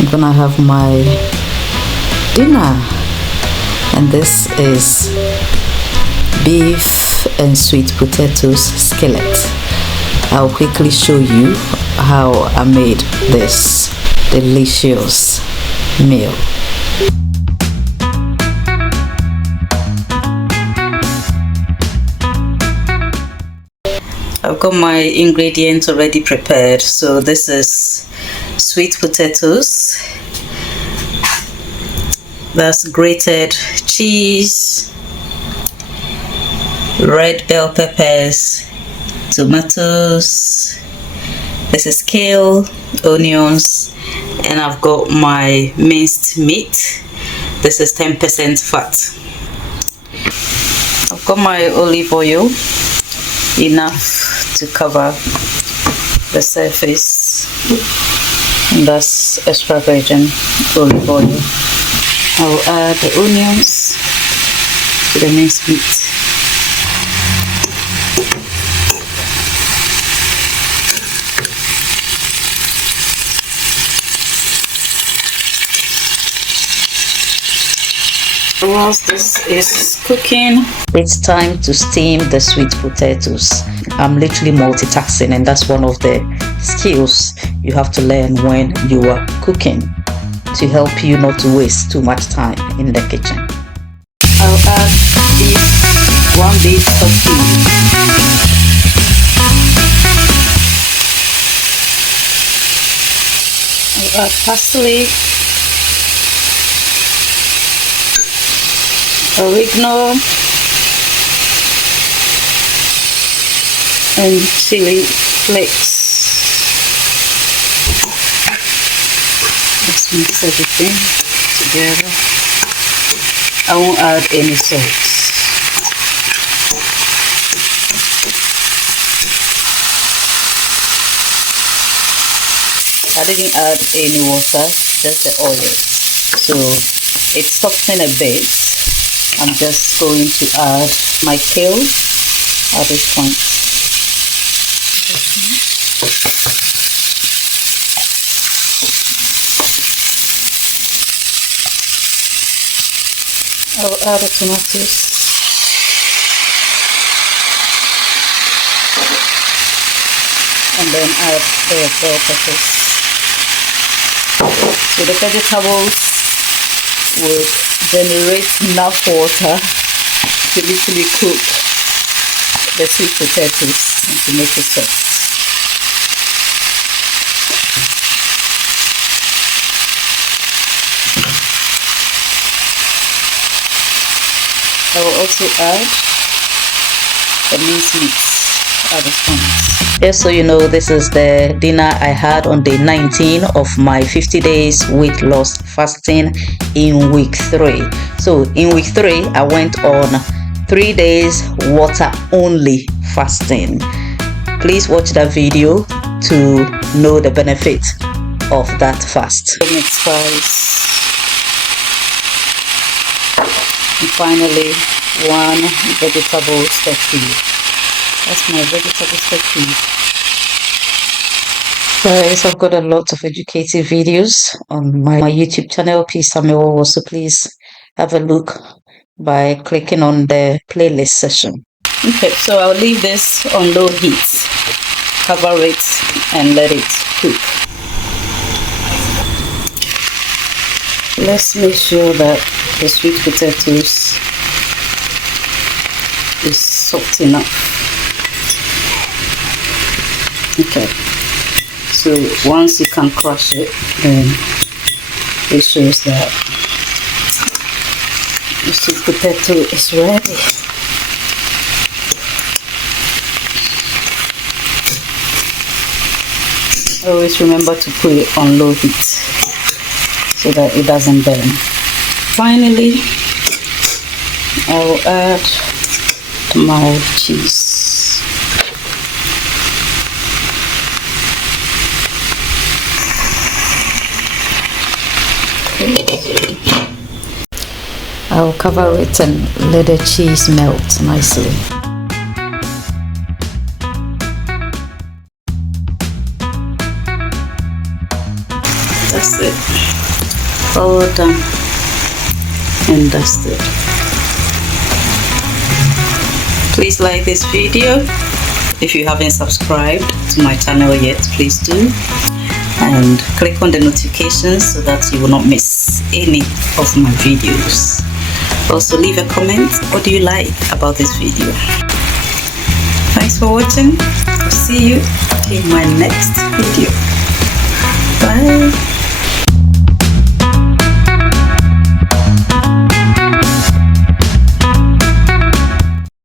I'm gonna have my dinner, and this is beef and sweet potatoes skillet. I'll quickly show you how I made this delicious meal. I've got my ingredients already prepared. So this is sweet potatoes, that's grated cheese, red bell peppers, tomatoes, this is kale, onions, and I've got my minced meat. This is 10% fat. I've got my olive oil, enough to cover the surface, and that's extra virgin olive oil. I'll add the onions to the minced meat. Whilst this is cooking, it's time to steam the sweet potatoes. I'm literally multitasking, and that's one of the skills you have to learn when you are cooking to help you not to waste too much time in the kitchen. I'll add one big of tea. I'll add parsley, oregano, and chilli flakes. Let's mix everything together. I won't add any salt. I didn't add any water, just the oil. So it's softening a bit. I'm just going to add my kale at this point. I'll add the tomatoes. And then add the bell peppers. So the vegetables would generate enough water to literally cook the sweet potatoes and to make it soft. I will also add the minced meat at this point. Just so you know, this is the dinner I had on day 19 of my 50 days weight loss fasting in week 3. So in week 3, I went on 3 days water only fasting. Please watch that video to know the benefit of that fast. Mix spice. And finally, one vegetable stew. That's my vegetable stew. Guys, I've got a lot of educative videos on my YouTube channel, P. Samuel. Also, please have a look by clicking on the playlist section. Okay, so I'll leave this on low heat, cover it, and let it cook. Let's make sure that the sweet potatoes is soft enough. Okay, so once you can crush it, then it shows that the sweet potato is ready. Always remember to put it on low heat so that it doesn't burn. Finally, I will add my cheese. I will cover it and let the cheese melt nicely. That's it. all done and dusted. Please like this video. If you haven't subscribed to my channel yet, please do, and click on the notifications so that you will not miss any of my videos. Also leave a comment, what do you like about this video? Thanks for watching. I'll see you in my next video.